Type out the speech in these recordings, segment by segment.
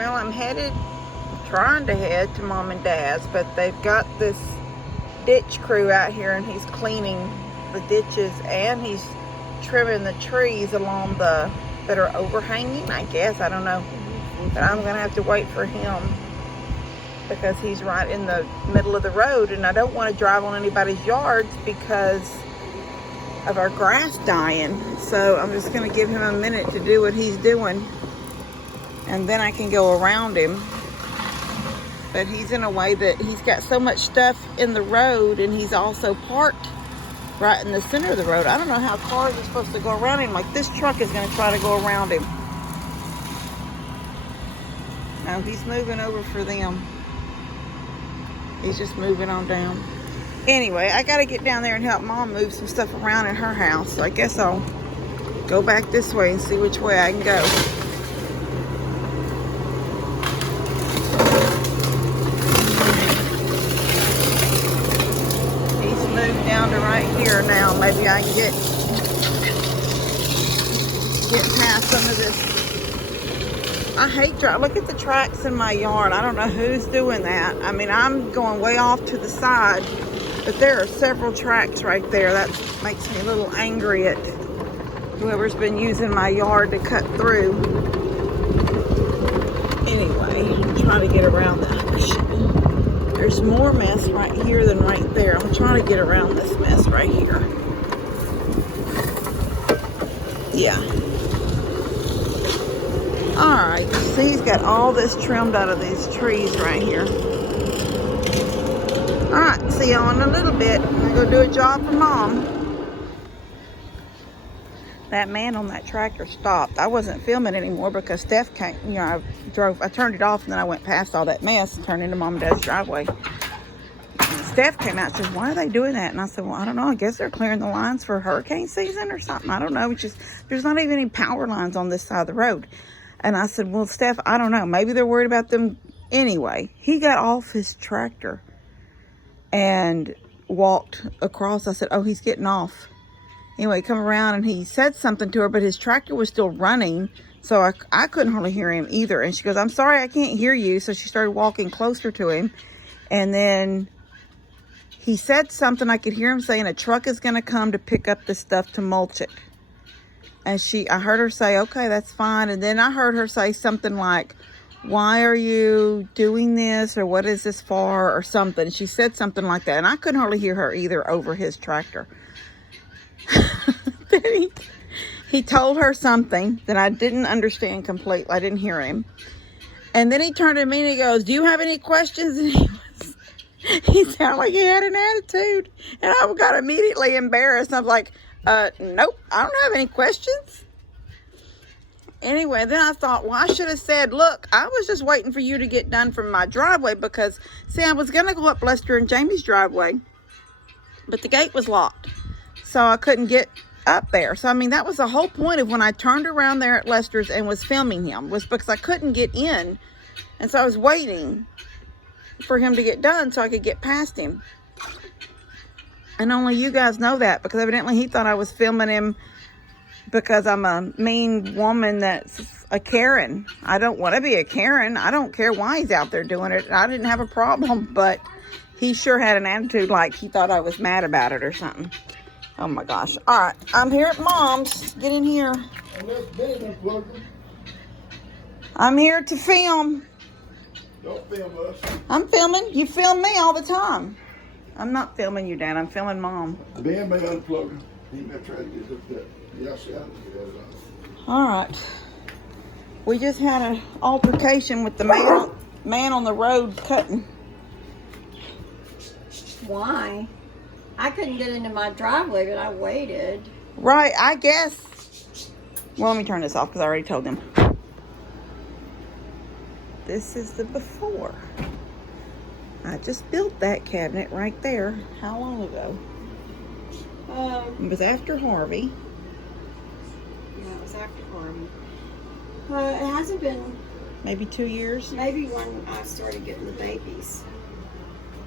Well, I'm trying to head to Mom and Dad's, but they've got this ditch crew out here, and he's cleaning the ditches, and he's trimming the trees along that are overhanging, I guess. I don't know. But I'm going to have to wait for him because he's right in the middle of the road, and I don't want to drive on anybody's yards because of our grass dying. So I'm just going to give him a minute to do what he's doing, and then I can go around him. But he's in a way that he's got so much stuff in the road, and he's also parked right in the center of the road. I don't know how cars are supposed to go around him. Like, this truck is going to try to go around him. No, he's moving over for them. He's just moving on down. Anyway, I got to get down there and help Mom move some stuff around in her house. So I guess I'll go back this way and see which way I can go. Down to right here now. Maybe I can get past some of this. I hate driving. Look at the tracks in my yard. I don't know who's doing that. I mean, I'm going way off to the side, but there are several tracks right there. That makes me a little angry at whoever's been using my yard to cut through. Anyway, I'm trying to get around that. There's more mess right here than right there. I'm trying to get around this mess right here. Yeah. Alright, see, he's got all this trimmed out of these trees right here. Alright, see y'all in a little bit. I'm gonna go do a job for Mom. That man on that tractor stopped. I wasn't filming anymore because Steph came, you know, I turned it off, and then I went past all that mess and turned into Mom and Dad's driveway. And Steph came out and said, why are they doing that? And I said, well, I don't know. I guess they're clearing the lines for hurricane season or something. I don't know. It's just, there's not even any power lines on this side of the road. And I said, well, Steph, I don't know. Maybe they're worried about them. Anyway, he got off his tractor and walked across. I said, oh, he's getting off. Anyway, come around, and he said something to her, but his tractor was still running, so I couldn't hardly hear him either. And she goes, I'm sorry, I can't hear you. So she started walking closer to him, and then he said something. I could hear him saying a truck is going to come to pick up the stuff to mulch it. And I heard her say, okay, that's fine. And then I heard her say something like, why are you doing this, or what is this for, or something. She said something like that, and I couldn't hardly hear her either over his tractor. Then he told her something that I didn't understand completely. I didn't hear him. And then he turned to me and he goes, do you have any questions? And he sounded like he had an attitude. And I got immediately embarrassed. I was like, nope, I don't have any questions. Anyway, then I thought, well, I should have said, look, I was just waiting for you to get done from my driveway because, see, I was going to go up Lester and Jamie's driveway, but the gate was locked. So I couldn't get up there. So, I mean, that was the whole point of when I turned around there at Lester's and was filming him, was because I couldn't get in. And so I was waiting for him to get done so I could get past him. And only you guys know that, because evidently he thought I was filming him because I'm a mean woman that's a Karen. I don't want to be a Karen. I don't care why he's out there doing it. I didn't have a problem, but he sure had an attitude like he thought I was mad about it or something. Oh my gosh. All right, I'm here at Mom's. Get in here. I'm here to film. Don't film us. I'm filming. You film me all the time. I'm not filming you, Dad. I'm filming Mom. Ben may unplug him. He may try to get up there. Yes, yeah. All right. We just had an altercation with the man on the road cutting. Why? I couldn't get into my driveway, but I waited. Right, I guess. Well, let me turn this off because I already told them. This is the before. I just built that cabinet right there. How long ago? It was after Harvey. Yeah, it was after Harvey. It hasn't been... Maybe 2 years? Maybe when I started getting the babies.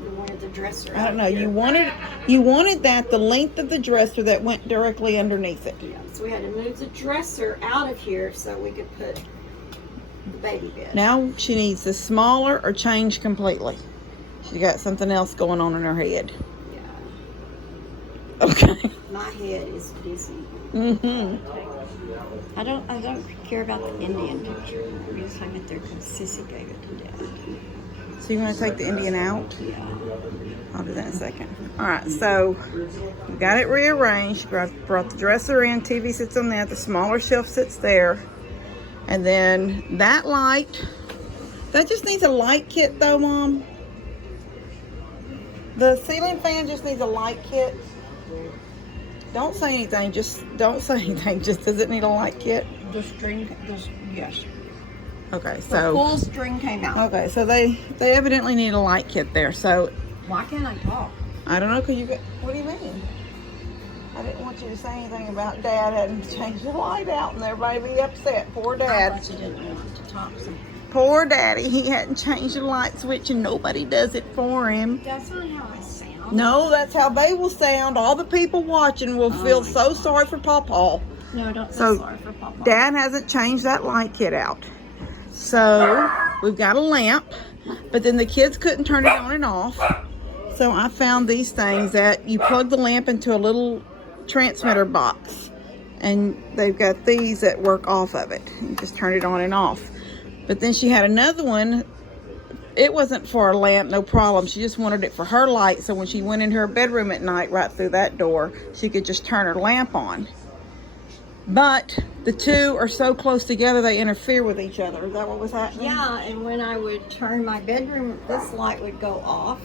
We wanted the dresser. I don't know. You wanted that the length of the dresser that went directly underneath it. Yeah, so we had to move the dresser out of here so we could put the baby bed. Now she needs the smaller or change completely. She got something else going on in her head. Yeah. Okay. My head is busy. Mm-hmm. I don't care about the Indian picture. I just think that they're sissy baby to death. So you want to take the Indian out? Yeah. I'll do that in a second. All right, so we got it rearranged. Brought the dresser in. TV sits on that. The smaller shelf sits there. And then that light, that just needs a light kit though, Mom. The ceiling fan just needs a light kit. Don't say anything. Just don't say anything. Just does it need a light kit? The string, yes. Okay, The so full string came out. okay, so they evidently need a light kit there. So Why can't I talk? I don't know, cause you got. What do you mean? I didn't want you to say anything about Dad hadn't changed the light out and everybody be upset. Poor I Dad. thought you didn't want to talk. So. Poor Daddy. He hadn't changed the light switch and nobody does it for him. That's not how I sound. No, that's how they will sound. All the people watching will feel my so God. sorry for Pawpaw. No, don't So, feel sorry for Papa. Dad hasn't changed that light kit out. So we've got a lamp, but then the kids couldn't turn it on and off. So I found these things that you plug the lamp into a little transmitter box, and they've got these that work off of it. You just turn it on and off. But then she had another one. It wasn't for a lamp, no problem. She just wanted it for her light, so when she went into her bedroom at night, right through that door, she could just turn her lamp on. But the two are so close together, they interfere with each other. Is that what was happening? Yeah, and when I would turn my bedroom, this light would go off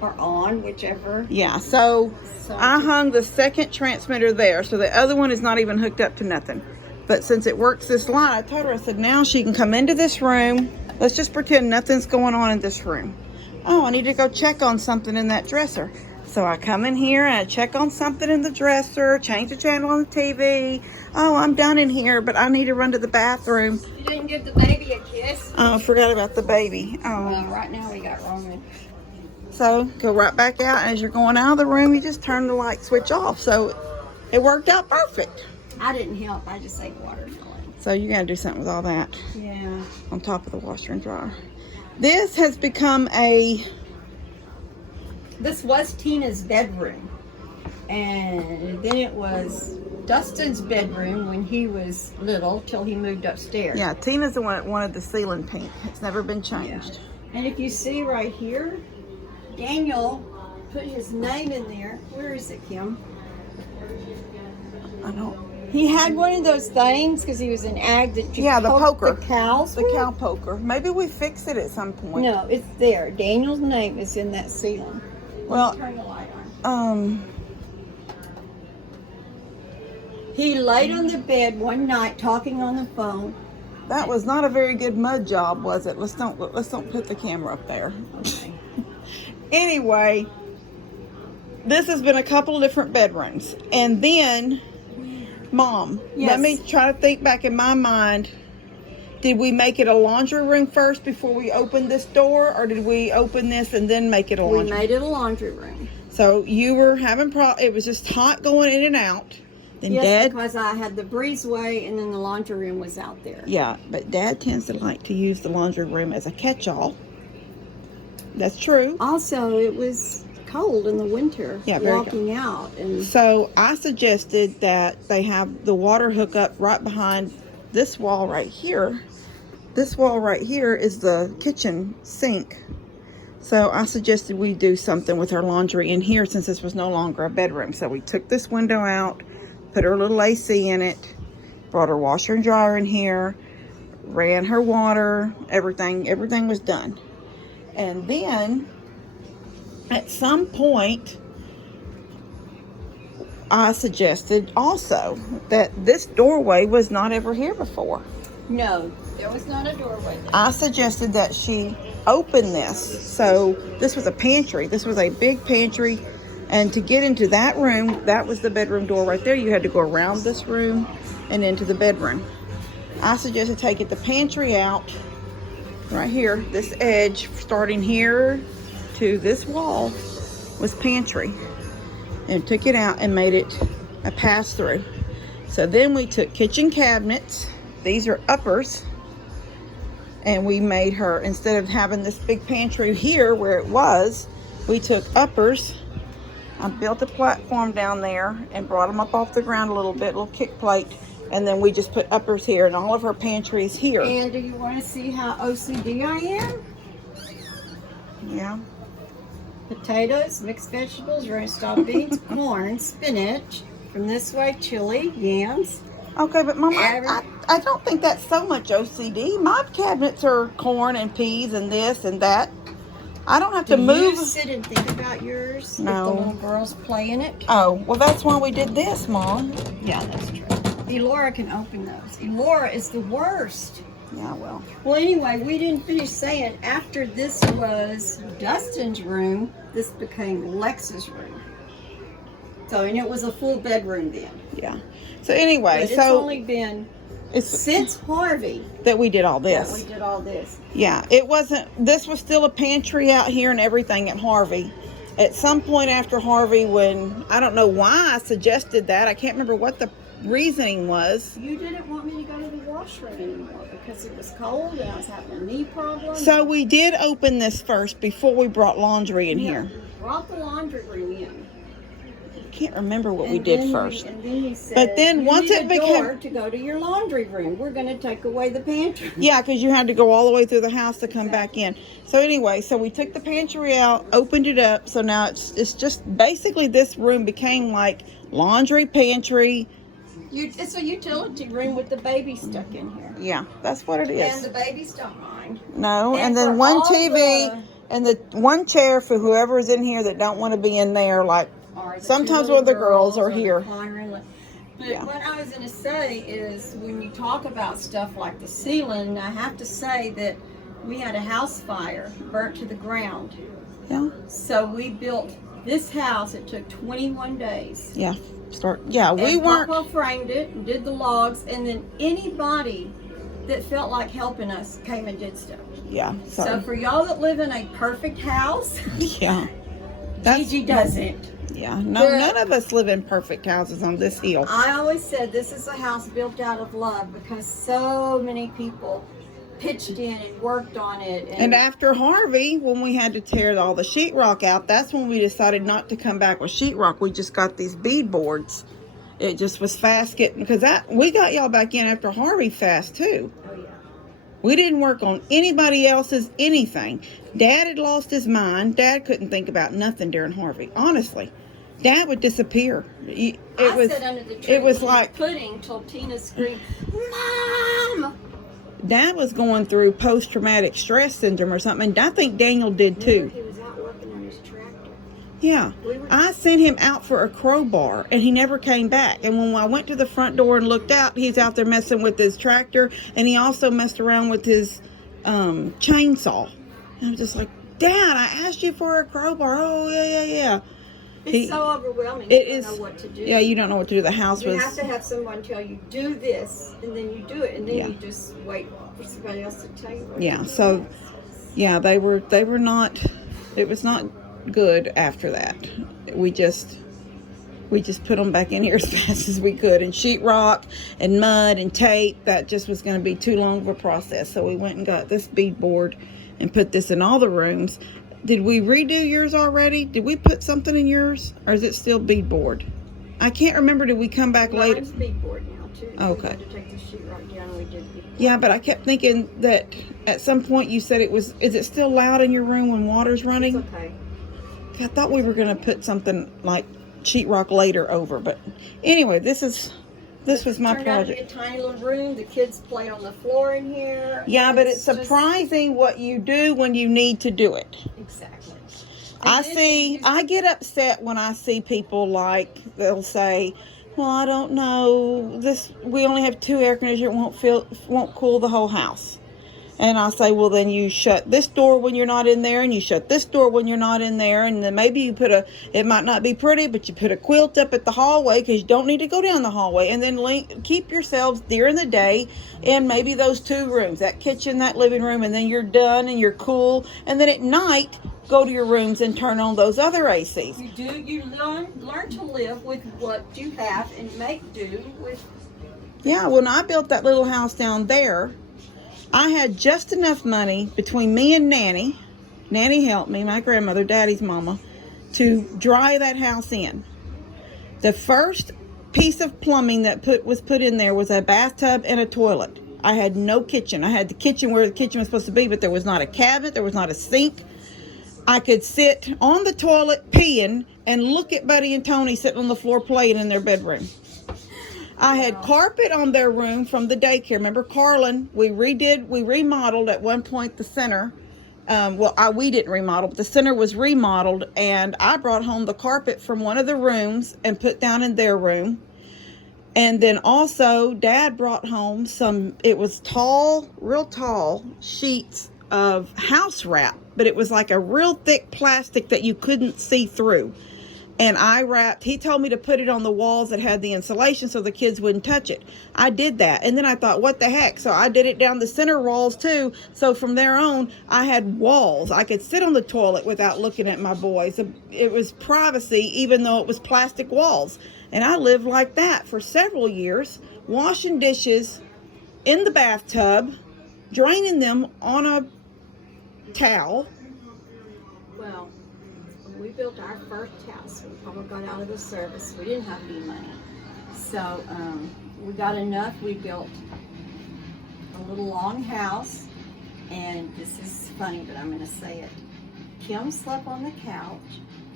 or on, whichever. Yeah, so So I hung the second transmitter there, so the other one is not even hooked up to nothing. But since it works this light, I told her, I said, now she can come into this room. Let's just pretend nothing's going on in this room. Oh, I need to go check on something in that dresser. So I come in here and I check on something in the dresser, change the channel on the TV. Oh, I'm done in here, but I need to run to the bathroom. You didn't give the baby a kiss? Oh, I forgot about the baby. Oh. Well, right now we got Roman. So go right back out. And as you're going out of the room, you just turn the light switch off. So it worked out perfect. I didn't help. I just ate watermelon. So you got to do something with all that Yeah. on top of the washer and dryer. This has become This was Tina's bedroom. And then it was Dustin's bedroom when he was little till he moved upstairs. yeah, Tina's the one that wanted the ceiling pink. It's never been changed. And if you see right here, Daniel put his name in there. Where is it, Kim? I don't. He had one of those things because he was an ag that you Yeah, the poke poker. the cows The with. cow poker. Maybe we fix it at some point. No, it's there. Daniel's name is in that ceiling. Well, Turn the light on. He laid on the bed one night talking on the phone. that was not a very good mud job, was it? Let's don't put the camera up there. Okay. Anyway, this has been a couple of different bedrooms. And then, Mom, Yes. let me try to think back in my mind. Did we make it a laundry room first before we opened this door? Or did we open this and then make it a We laundry room? made it a laundry room. So you were having it was just hot going in and out. Then Yes, Dad, because I had the breezeway and then the laundry room was out there. yeah, but Dad tends to like to use the laundry room as a catch-all. That's true. Also, it was cold in the winter. Yeah, very walking out and So I suggested that they have the water hookup right behind this wall right here. This wall right here is the kitchen sink. So I suggested we do something with our laundry in here since this was no longer a bedroom. So we took this window out, put her little AC in it, brought her washer and dryer in here, ran her water, everything was done. And then at some point, I suggested also that this doorway was not ever here before. no, there was not a doorway there. I suggested that she open this. So this was a pantry. This was a big pantry. And to get into that room, that was the bedroom door right there. You had to go around this room and into the bedroom. I suggested taking the pantry out right here. This edge starting here to this wall was pantry. And took it out and made it a pass-through. So then we took kitchen cabinets. These are uppers. And we made her, instead of having this big pantry here where it was, we took uppers. I built a platform down there and brought them up off the ground a little bit, little kick plate. And then we just put uppers here, and all of her pantries here. And do you want to see how OCD I am? Yeah. Potatoes, mixed vegetables, roast style beans, corn, spinach. From this way, chili, yams. Okay, but Mama, I don't think that's so much OCD. My cabinets are corn and peas and this and that. I don't have to move. You sit and think about yours? No. If the little girls play in it? Oh, well, that's why we did this, Mom. Yeah, that's true. Elora can open those. Elora is the worst. Yeah, well. Well, anyway, we didn't finish saying after this was Dustin's room, this became Lex's room. So, and it was a full bedroom then. Yeah. So anyway, But it's only been since Harvey that we did all this. that we did all this. Yeah, it wasn't, this was still a pantry out here and everything at Harvey. At some point after Harvey, when, I don't know why I suggested that, I can't remember what the reasoning was. You didn't want me to go to the washroom anymore because it was cold and I was having a knee problem. So we did open this first before we brought laundry in here. We brought the laundry room in. I can't remember what we did first. And then you said, But then once need it a became- door to go to your laundry room. We're going to take away the pantry. Yeah, because you had to go all the way through the house to come back in. So anyway, so we took the pantry out, opened it up. So now it's just basically this room became like laundry, pantry. It's a utility room with the baby stuck in here. Yeah, that's what it is. And the babies don't mind. No, and for then one all TV and the one chair for whoever is in here that don't want to be in there. Like Or the sometimes two one of the little girls are the here. recliner. But Yeah. what I was going to say is when you talk about stuff like the ceiling, I have to say that we had a house fire burnt to the ground. Yeah, So we built this house. It took 21 days. yeah. Yeah, we And weren't. Papa framed it and did the logs, and then anybody that felt like helping us came and did stuff. Yeah, So for y'all that live in a perfect house, yeah. That's Gigi doesn't. yeah. No, But- none of us live in perfect houses on this hill. I always said this is a house built out of love because so many people pitched in and worked on it. And after Harvey, when we had to tear all the sheetrock out, that's when we decided not to come back with sheetrock. We just got these bead boards. It just was fast getting, because we got y'all back in after Harvey fast too. Oh, yeah. We didn't work on anybody else's anything. Dad had lost his mind. Dad couldn't think about nothing during Harvey. Honestly, Dad would disappear. I sat under the tree it was eating like pudding till Tina screamed, "Mom!" Dad was going through post-traumatic stress syndrome or something. And I think Daniel did too. He was out working on his tractor. Yeah. I sent him out for a crowbar and he never came back. And when I went to the front door and looked out, he's out there messing with his tractor, and he also messed around with his chainsaw. And I'm just like, Dad, I asked you for a crowbar. Oh, yeah. It's so overwhelming. It you is. don't know what to do. Yeah, you don't know what to do. The house You was. have to have someone tell you, do this, and then you do it, and then Yeah. you just wait for somebody else to tell you what Yeah. to do. So, yeah, they were not. It was not good after that. We just put them back in here as fast as we could, and sheetrock and mud and tape. That just was going to be too long of a process. So we went and got this beadboard and put this in all the rooms. Did we redo yours already? Did we put something in yours, or is it still beadboard? I can't remember. Did we come back later? Mine's beadboard now too. Okay. We had to take the sheetrock down. We did beadboard. Yeah, but I kept thinking that at some point you said it was. Is it still loud in your room when water's running? It's okay. I thought we were going to put something like sheetrock later over, but anyway, this was my Turned out to be project. a tiny little room. The kids play on the floor in here. Yeah, but it's just- surprising what you do when you need to do it. Exactly. I get upset when I see people like, they'll say, well, I don't know, we only have 2 air conditioners, it won't cool the whole house. And I say, well, then you shut this door when you're not in there, and you shut this door when you're not in there, and then maybe you it might not be pretty, but you put a quilt up at the hallway because you don't need to go down the hallway, and then keep yourselves during the day in maybe those 2 rooms, that kitchen, that living room, and then you're done and you're cool, and then at night, go to your rooms and turn on those other ACs. You learn to live with what you have and make do with. Yeah, when I built that little house down there, I had just enough money between me and Nanny. Nanny helped me, my grandmother, Daddy's mama, to dry that house in. The first piece of plumbing that was put in there was a bathtub and a toilet. I had no kitchen. I had the kitchen where the kitchen was supposed to be, but there was not a cabinet. There was not a sink. I could sit on the toilet peeing and look at Buddy and Tony sitting on the floor playing in their bedroom. I had carpet on their room from the daycare. Remember Carlin? We remodeled at one point the center. We didn't remodel, but the center was remodeled, and I brought home the carpet from one of the rooms and put down in their room. And then also, Dad brought home it was real tall sheets of house wrap, but it was like a real thick plastic that you couldn't see through. And he told me to put it on the walls that had the insulation so the kids wouldn't touch it. I did that. And then I thought, what the heck? So I did it down the center walls too. So from there on, I had walls. I could sit on the toilet without looking at my boys. It was privacy, even though it was plastic walls. And I lived like that for several years, washing dishes in the bathtub, draining them on a towel. Well, when we built our first house, we probably got out of the service. We didn't have any money. So we got enough. We built a little long house. And this is funny, but I'm going to say it. Kim slept on the couch.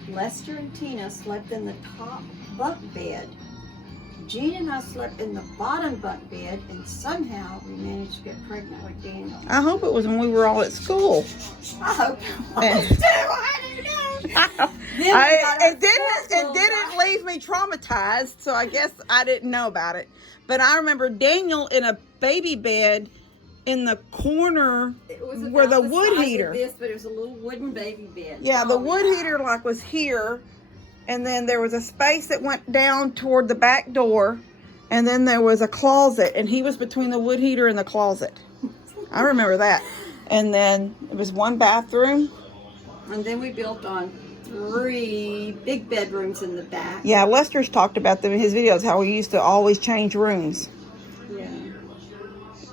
Lester and Tina slept in the top bunk bed. Jean and I slept in the bottom bunk bed, and somehow we managed to get pregnant with Daniel. I hope it was when we were all at school. I hope it was too. I don't know. It didn't leave me traumatized, so I guess I didn't know about it. But I remember Daniel in a baby bed in the corner where the wood heater. But it was a little wooden baby bed. Yeah, the wood heater was here, and then there was a space that went down toward the back door, and then there was a closet, and he was between the wood heater and the closet. I remember that. And then it was one bathroom. And then we built on 3 big bedrooms in the back. Yeah, Lester's talked about them in his videos, how we used to always change rooms. Yeah.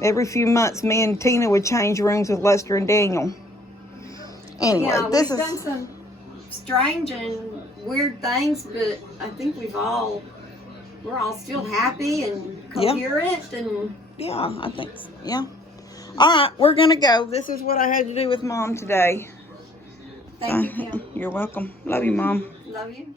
Every few months, me and Tina would change rooms with Lester and Daniel. Anyway, yeah, we've done some strange and weird things, but I think we're all still happy and coherent. And yeah, I think so. Yeah. All right, we're going to go. This is what I had to do with Mom today. Thank you, Kim. You're welcome. Love you, Mom. Love you.